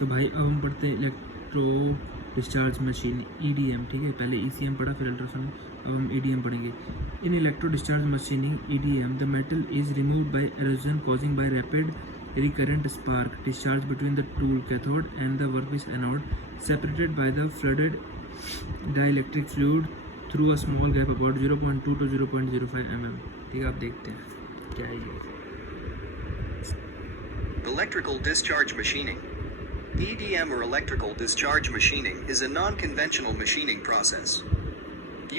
तो भाई अब हम पढ़ते हैं इलेक्ट्रो डिस्चार्ज मशीन EDM, ठीक है। पहले ECM पढ़ा, फिर अल्ट्रासाउंड, अब हम EDM पढ़ेंगे। In electro discharge machining EDM the metal is removed by erosion causing by rapid recurrent spark discharge between the tool cathode and the workpiece anode separated by the flooded dielectric fluid through a small gap about 0.2 to 0.05 mm। ठीक है, आप देखते हैं क्या है ये। Electrical discharge machining. EDM or electrical discharge machining is a non-conventional machining process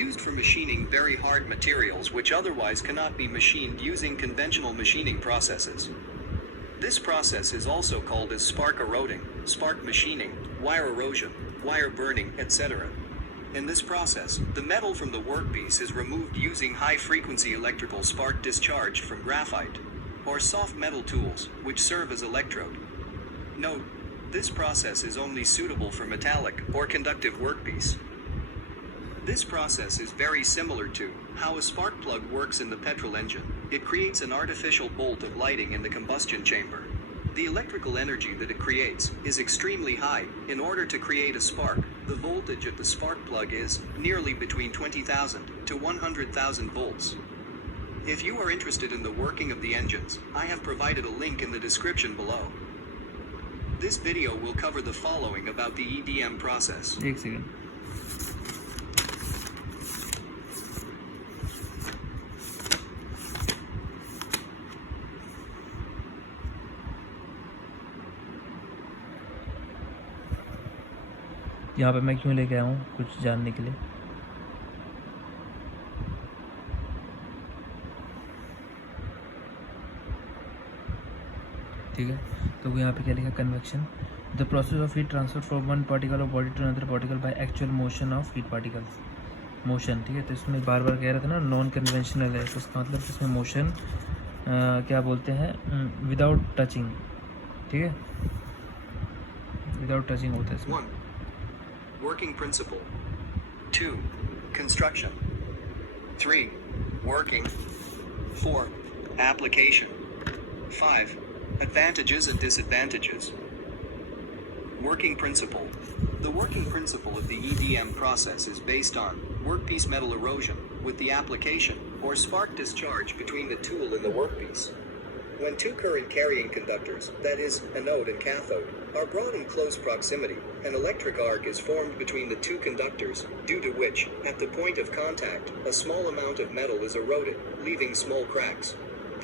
used for machining very hard materials which otherwise cannot be machined using conventional machining processes. This process is also called as spark eroding, spark machining, wire erosion, wire burning, etc. In this process, the metal from the workpiece is removed using high-frequency electrical spark discharge from graphite or soft metal tools, which serve as electrode. Note, this process is only suitable for metallic or conductive workpiece. This process is very similar to how a spark plug works in the petrol engine. It creates an artificial bolt of lighting in the combustion chamber. The electrical energy that it creates is extremely high. In order to create a spark, the voltage of the spark plug is nearly between 20,000 to 100,000 volts. If you are interested in the working of the engines, I have provided a link in the description below. This video will cover the following about the EDM process. एक second. यहाँ पे मैं क्यों लेके आया हूँ कुछ जानने के लिए। ठीक है, तो यहाँ पे क्या लिखा, convection the process of heat transfer from one particle of body to another particle by actual motion of heat particles. Motion, ठीक है, तो इसमें बार बार कह रहे थे ना नॉन कन्वेंशनल है, तो इसका मतलब इसमें मोशन क्या बोलते हैं, विदाउट टचिंग, ठीक है, विदाउट टचिंग होता है इसमें। 1. Working principle. 2. Construction. 3. Working. 4. Application. 5. Advantages and disadvantages. Working principle. The working principle of the EDM process is based on workpiece metal erosion with the application or spark discharge between the tool and the workpiece. When two current carrying conductors, that is, anode and cathode, are brought in close proximity, an electric arc is formed between the two conductors, due to which, at the point of contact, a small amount of metal is eroded, leaving small cracks.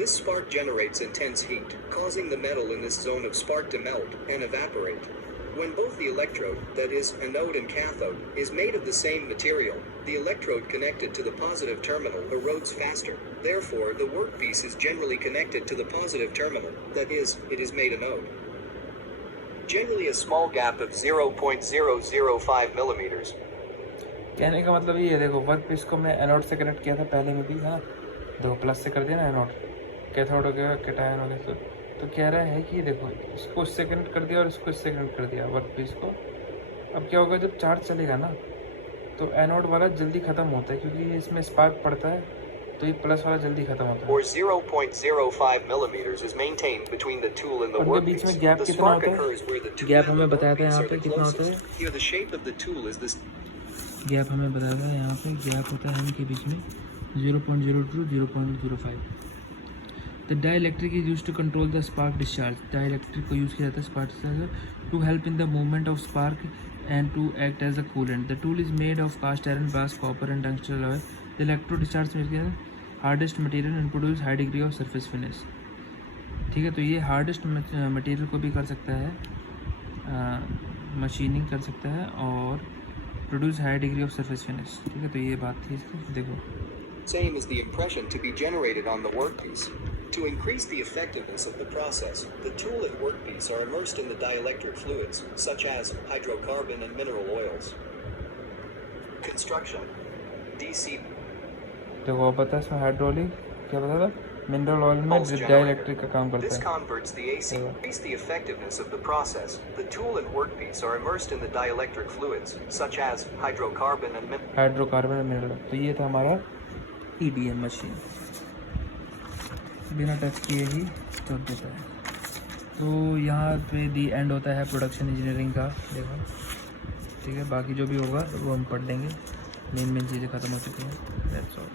This spark generates intense heat, causing the metal in this zone of spark to melt and evaporate. When both the electrode, that is, anode and cathode, is made of the same material, the electrode connected to the positive terminal erodes faster. Therefore, the workpiece is generally connected to the positive terminal, that is, it is made anode. Generally a small gap of 0.005 millimeters. कहने का मतलब ये है, देखो workpiece को मैं anode से connect किया था पहले में भी, हाँ, देखो प्लस से कर दिया ना एनोड, कैथोड हो गया, कैटायन हो गया, तो कह रहा है कि देखो इसको इससे कनेक्ट कर दिया और इसको इससे कनेक्ट कर दिया वर्कपीस को। अब क्या होगा, जब चार्ज चलेगा ना तो एनोड वाला जल्दी ख़त्म होता है, क्योंकि इसमें स्पार्क पड़ता है, तो ये प्लस वाला जल्दी ख़त्म होता है। Or 0.05 millimeters is maintained between the tool and the उनके बीच में गैप कितना होता है, गैप हमें बताया था यहाँ पे कितना होता है, Here the shape of the tool is this. Gap हमें बताया था यहाँ पे, गैप होता है इनके बीच में 0.02 to 0.05। The dielectric is use to control the spark discharge. Dielectric को यूज़ किया जाता है spark discharge to help in the movement of spark and to act as a coolant. The tool is made of cast iron, brass, copper and tungsten alloy. The electro discharge hardest material and produce high degree of surface finish. ठीक है, तो ये hardest material को भी कर सकता है, machining कर सकता है और produce high degree of surface finish. ठीक है, तो ये बात थी इसकी। देखो, Same as the impression to be generated on the workpiece. To increase the effectiveness of the process, the tool and workpiece are immersed in the dielectric fluids, such as hydrocarbon and mineral oils. Construction. DC. देखो पता है इसमें hydraulic क्या पता था, mineral oil में dielectric का काम करता This है। converts the AC. Increase the effectiveness of the process. The tool and workpiece are immersed in the dielectric fluids, such as hydrocarbon and hydrocarbon और मिनरल। तो ये था हमारा EDM मशीन, बिना टच किए ही चल देता है। तो यहाँ पे दी एंड होता है प्रोडक्शन इंजीनियरिंग का, देखो ठीक है। बाकी जो भी होगा वो हम पढ़ लेंगे, मेन चीज़ें ख़त्म हो चुकी हैं। That's all.